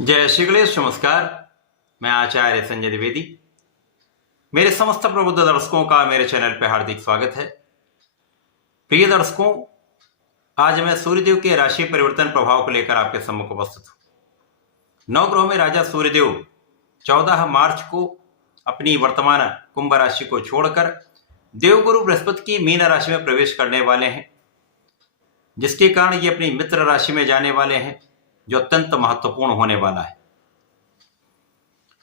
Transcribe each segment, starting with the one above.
जय श्री गणेश। नमस्कार। मैं आचार्य संजय द्विवेदी। मेरे समस्त प्रबुद्ध दर्शकों का मेरे चैनल पर हार्दिक स्वागत है। प्रिय दर्शकों, आज मैं सूर्यदेव के राशि परिवर्तन प्रभाव को लेकर आपके सम्मुख उपस्थित हूं। नवग्रहों में राजा सूर्यदेव 14 मार्च को अपनी वर्तमान कुंभ राशि को छोड़कर देवगुरु बृहस्पति की मीन राशि में प्रवेश करने वाले हैं, जिसके कारण ये अपनी मित्र राशि में जाने वाले हैं, जो अत्यंत महत्वपूर्ण होने वाला है।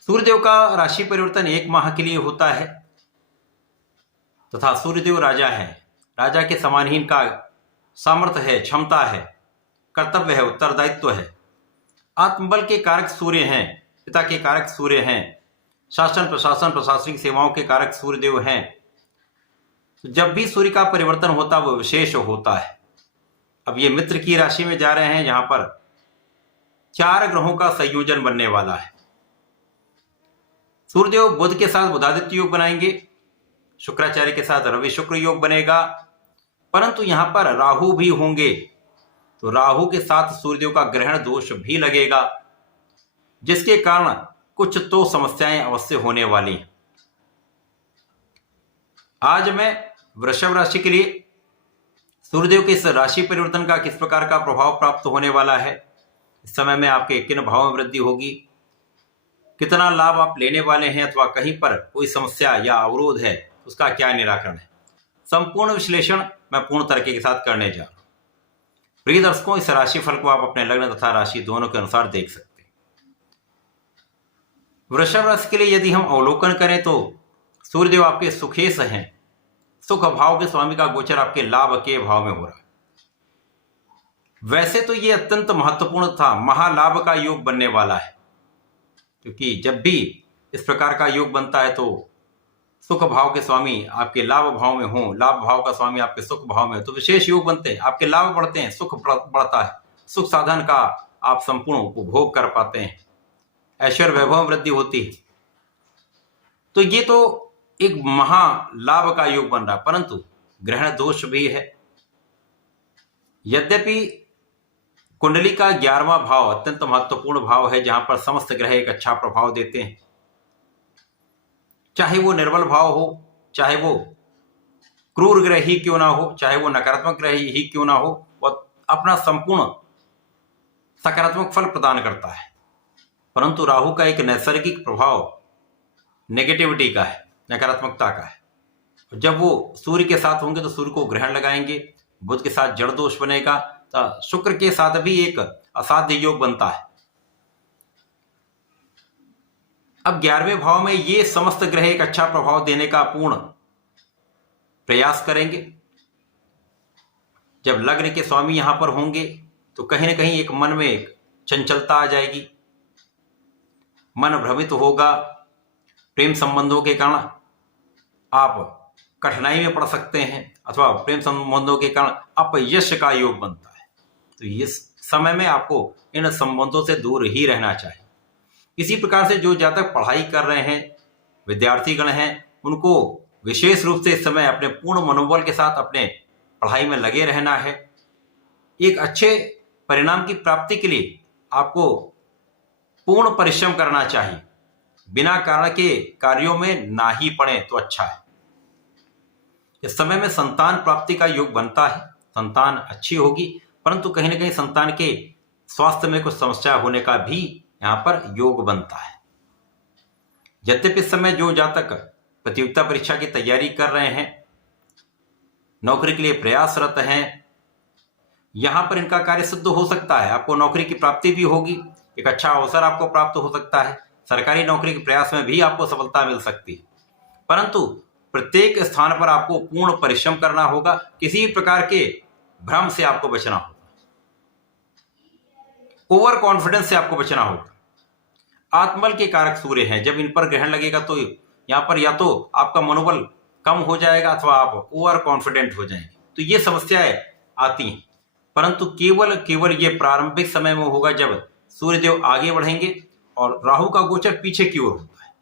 सूर्यदेव का राशि परिवर्तन 1 माह के लिए होता है तथा सूर्यदेव राजा है। राजा के समान ही इनका सामर्थ्य है, क्षमता है, कर्तव्य है, उत्तरदायित्व है। आत्मबल के कारक सूर्य हैं, पिता के कारक सूर्य हैं, शासन प्रशासन प्रशासनिक सेवाओं के कारक सूर्यदेव हैं। जब भी सूर्य का परिवर्तन होता वो विशेष होता है। अब ये मित्र की राशि में जा रहे हैं, जहां पर 4 ग्रहों का संयोजन बनने वाला है। सूर्यदेव बुध के साथ बुधादित्य योग बनाएंगे, शुक्राचार्य के साथ रवि शुक्र योग बनेगा, परंतु यहां पर राहु भी होंगे, तो राहु के साथ सूर्यदेव का ग्रहण दोष भी लगेगा, जिसके कारण कुछ तो समस्याएं अवश्य होने वाली हैं। आज मैं वृषभ राशि के लिए सूर्यदेव के इस राशि परिवर्तन का किस प्रकार का प्रभाव प्राप्त होने वाला है, इस समय में आपके किन भाव में वृद्धि होगी, कितना लाभ आप लेने वाले हैं, अथवा कहीं पर कोई समस्या या अवरोध है, उसका क्या निराकरण है, संपूर्ण विश्लेषण मैं पूर्ण तरीके के साथ करने जा रहा हूं। प्रिय दर्शकों, इस राशि फल को आप अपने लग्न तथा राशि दोनों के अनुसार देख सकते हैं। वृषभ राशि के लिए यदि हम अवलोकन करें तो सूर्यदेव आपके सुखेश हैं। सुख भाव के स्वामी का गोचर आपके लाभ के भाव में हो रहा है। वैसे तो ये अत्यंत महत्वपूर्ण था, महालाभ का योग बनने वाला है, क्योंकि जब भी इस प्रकार का योग बनता है तो सुख भाव के स्वामी आपके लाभ भाव में हो, लाभ भाव का स्वामी आपके सुख भाव में हो, तो विशेष योग बनते हैं, आपके लाभ बढ़ते हैं, सुख बढ़ता है, सुख साधन का आप संपूर्ण उपभोग कर पाते हैं, ऐश्वर्य वैभव में वृद्धि होती है। तो ये तो एक महालाभ का योग बन रहा, परंतु ग्रहण दोष भी है। यद्यपि कुंडली का 11वां भाव अत्यंत महत्वपूर्ण भाव है, जहां पर समस्त ग्रह एक अच्छा प्रभाव देते हैं, चाहे वो निर्बल भाव हो, चाहे वो क्रूर ग्रह ही क्यों ना हो, चाहे वो नकारात्मक ग्रह ही क्यों ना हो, वह अपना संपूर्ण सकारात्मक फल प्रदान करता है। परंतु राहु का एक नैसर्गिक प्रभाव नेगेटिविटी का है, नकारात्मकता का है। जब वो सूर्य के साथ होंगे तो सूर्य को ग्रहण लगाएंगे, बुध के साथ जड़ दोष बनेगा, शुक्र के साथ भी एक असाध्य योग बनता है। अब 11वें भाव में ये समस्त ग्रह एक अच्छा प्रभाव देने का पूर्ण प्रयास करेंगे। जब लग्न के स्वामी यहां पर होंगे तो कहीं ना कहीं एक मन में एक चंचलता आ जाएगी, मन भ्रमित होगा। प्रेम संबंधों के कारण आप कठिनाई में पड़ सकते हैं, अथवा प्रेम संबंधों के कारण अपयश का योग बनता है। तो इस समय में आपको इन संबंधों से दूर ही रहना चाहिए। इसी प्रकार से जो जातक पढ़ाई कर रहे हैं, विद्यार्थीगण हैं, उनको विशेष रूप से इस समय अपने पूर्ण मनोबल के साथ अपने पढ़ाई में लगे रहना है। एक अच्छे परिणाम की प्राप्ति के लिए आपको पूर्ण परिश्रम करना चाहिए, बिना कारण के कार्यों में ना ही पड़े तो अच्छा है। इस समय में संतान प्राप्ति का योग बनता है, संतान अच्छी होगी, परंतु कहीं ना कहीं संतान के स्वास्थ्य में कुछ समस्या होने का भी यहां पर योग बनता है। यद्यपि इस समय जो जातक प्रतियोगिता परीक्षा की तैयारी कर रहे हैं, नौकरी के लिए प्रयासरत हैं, यहां पर इनका कार्य सिद्ध हो सकता है। आपको नौकरी की प्राप्ति भी होगी, एक अच्छा अवसर आपको प्राप्त हो सकता है, सरकारी नौकरी के प्रयास में भी आपको सफलता मिल सकती है। परंतु प्रत्येक स्थान पर आपको पूर्ण परिश्रम करना होगा, किसी प्रकार के भ्रम से आपको बचना होगा, ओवर कॉन्फिडेंस से आपको बचना होगा। आत्मबल के कारक सूर्य हैं, जब इन पर ग्रहण लगेगा तो यहां पर या तो आपका मनोबल कम हो जाएगा अथवा आप ओवर कॉन्फिडेंट हो जाएंगे, तो ये समस्याएं आती हैं। परंतु केवल ये प्रारंभिक समय में होगा, जब सूर्यदेव आगे बढ़ेंगे और राहु का गोचर पीछे की ओर होता है,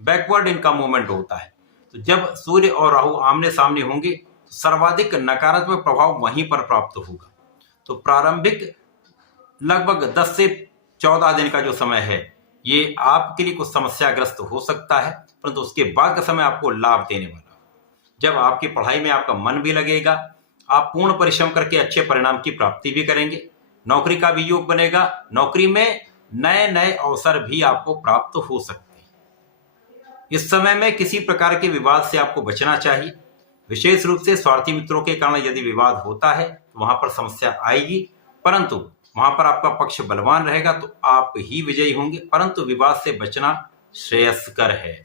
बैकवर्ड इनका मूवमेंट होता है। तो जब सूर्य और राहु आमने सामने होंगे तो सर्वाधिक नकारात्मक प्रभाव वहीं पर प्राप्त होगा। तो प्रारंभिक लगभग 10 से 14 दिन का जो समय है ये आपके लिए कुछ समस्याग्रस्त हो सकता है, परंतु उसके बाद का समय आपको लाभ देने वाला है। जब आपकी पढ़ाई में आपका मन भी लगेगा, आप पूर्ण परिश्रम करके अच्छे परिणाम की प्राप्ति भी करेंगे, नौकरी का भी योग बनेगा, नौकरी में नए नए अवसर भी आपको प्राप्त हो सकते हैं। इस समय में किसी प्रकार के विवाद से आपको बचना चाहिए। विशेष रूप से स्वार्थी मित्रों के कारण यदि विवाद होता है तो वहां पर समस्या आएगी, परंतु वहां पर आपका पक्ष बलवान रहेगा तो आप ही विजयी होंगे, परंतु विवाद से बचना श्रेयस्कर है।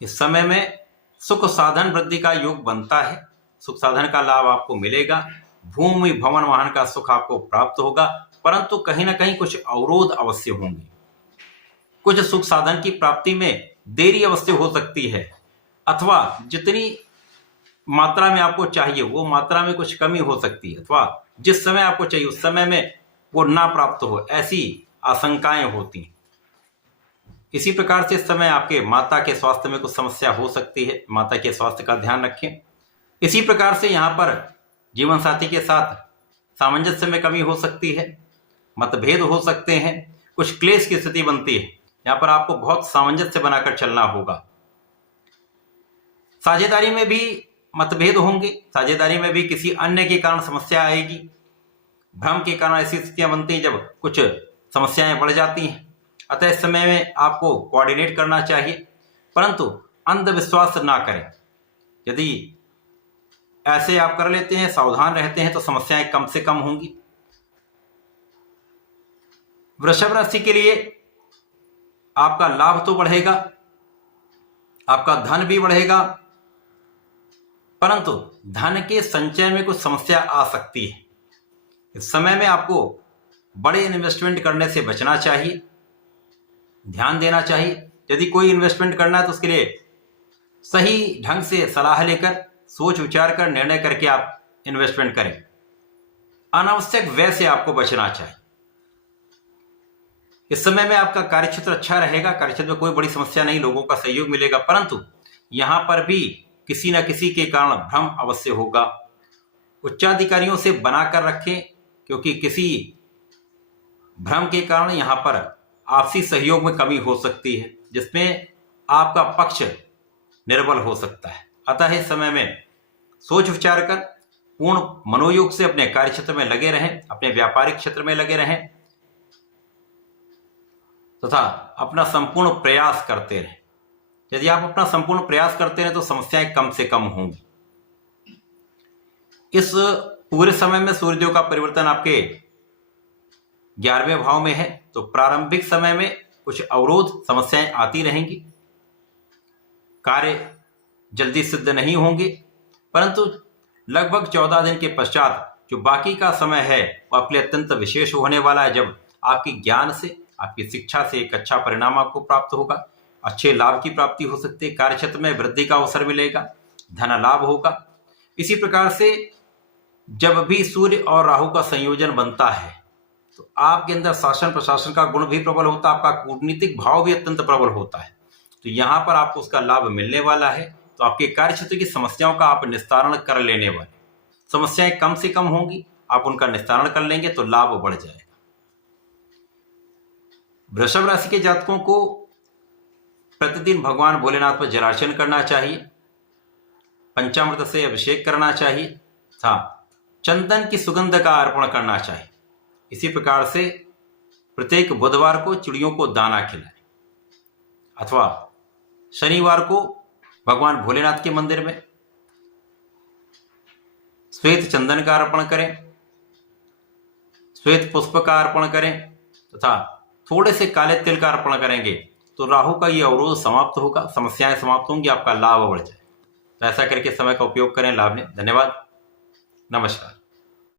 इस समय में सुख साधन वृद्धि का योग बनता है, सुख साधन का लाभ आपको मिलेगा, भूमि भवन वाहन का सुख आपको प्राप्त होगा, परंतु कहीं ना कहीं कुछ अवरोध अवश्य होंगे। कुछ सुख साधन की प्राप्ति में देरी अवश्य हो सकती है, अथवा जितनी मात्रा में आपको चाहिए वो मात्रा में कुछ कमी हो सकती है, अथवा जिस समय आपको चाहिए उस समय में वो ना प्राप्त हो, ऐसी आशंकाएं होती हैं। इसी प्रकार से इस समय आपके माता के स्वास्थ्य में कुछ समस्या हो सकती है, माता के स्वास्थ्य का ध्यान रखें। इसी प्रकार से यहाँ पर जीवन साथी के साथ सामंजस्य में कमी हो सकती है, मतभेद हो सकते हैं, कुछ क्लेश की स्थिति बनती है। यहाँ पर आपको बहुत सामंजस्य बनाकर चलना होगा। साझेदारी में भी मतभेद होंगे, साझेदारी में भी किसी अन्य के कारण समस्या आएगी। भ्रम के कारण ऐसी स्थितियां बनती हैं जब कुछ समस्याएं बढ़ जाती हैं। अतः इस समय में आपको कोऑर्डिनेट करना चाहिए, परंतु अंधविश्वास ना करें। यदि ऐसे आप कर लेते हैं, सावधान रहते हैं, तो समस्याएं कम से कम होंगी। वृषभ राशि के लिए आपका लाभ तो बढ़ेगा, आपका धन भी बढ़ेगा, परंतु धन के संचय में कुछ समस्या आ सकती है। इस समय में आपको बड़े इन्वेस्टमेंट करने से बचना चाहिए, ध्यान देना चाहिए। यदि कोई इन्वेस्टमेंट करना है तो उसके लिए सही ढंग से सलाह लेकर, सोच विचार कर, निर्णय करके आप इन्वेस्टमेंट करें। अनावश्यक व्यय से आपको बचना चाहिए। इस समय में आपका कार्यक्षेत्र अच्छा रहेगा, कार्यक्षेत्र में कोई बड़ी समस्या नहीं, लोगों का सहयोग मिलेगा, परंतु यहां पर भी किसी न किसी के कारण भ्रम अवश्य होगा। उच्चाधिकारियों से बनाकर रखें, क्योंकि किसी भ्रम के कारण यहां पर आपसी सहयोग में कमी हो सकती है, जिसमें आपका पक्ष निर्बल हो सकता है। अतः इस समय में सोच विचार कर पूर्ण मनोयोग से अपने कार्यक्षेत्र में लगे रहें, अपने व्यापारिक क्षेत्र में लगे रहें तथा अपना संपूर्ण प्रयास करते रहें। यदि आप अपना संपूर्ण प्रयास करते रहें तो समस्याएं कम से कम होंगी। इस पूरे समय में सूर्यदेव का परिवर्तन आपके 11वें भाव में है, तो प्रारंभिक समय में कुछ अवरोध समस्याएं आती रहेंगी, कार्य जल्दी सिद्ध नहीं होंगे, परंतु लगभग 14 दिन के पश्चात जो बाकी का समय है वह आपके लिए अत्यंत विशेष होने वाला है, जब आपके ज्ञान से, आपकी शिक्षा से एक अच्छा परिणाम आपको प्राप्त होगा, अच्छे लाभ की प्राप्ति हो सकती है, कार्यक्षेत्र में वृद्धि का अवसर मिलेगा, धन लाभ होगा। इसी प्रकार से जब भी सूर्य और राहु का संयोजन बनता है तो आपके अंदर शासन प्रशासन का गुण भी प्रबल होता है, आपका कूटनीतिक भाव भी अत्यंत प्रबल होता है, तो यहाँ पर आपको उसका लाभ मिलने वाला है। तो आपके कार्यक्षेत्र की समस्याओं का आप निस्तारण कर लेने वाले, समस्याएं कम से कम होंगी, आप उनका निस्तारण कर लेंगे तो लाभ बढ़ जाएगा। वृषभ राशि के जातकों को प्रतिदिन भगवान भोलेनाथ पर जलार्चन करना चाहिए, पंचामृत से अभिषेक करना चाहिए तथा चंदन की सुगंध का अर्पण करना चाहिए। इसी प्रकार से प्रत्येक बुधवार को चिड़ियों को दाना खिलाएं, अथवा शनिवार को भगवान भोलेनाथ के मंदिर में श्वेत चंदन का अर्पण करें, श्वेत पुष्प का अर्पण करें तथा थोड़े से काले तिल का अर्पण करेंगे तो राहु का ये अवरोध समाप्त होगा, समस्याएं समाप्त होंगी, आपका लाभ बढ़ जाए। तो ऐसा करके समय का उपयोग करें, लाभ लें। धन्यवाद, नमस्कार।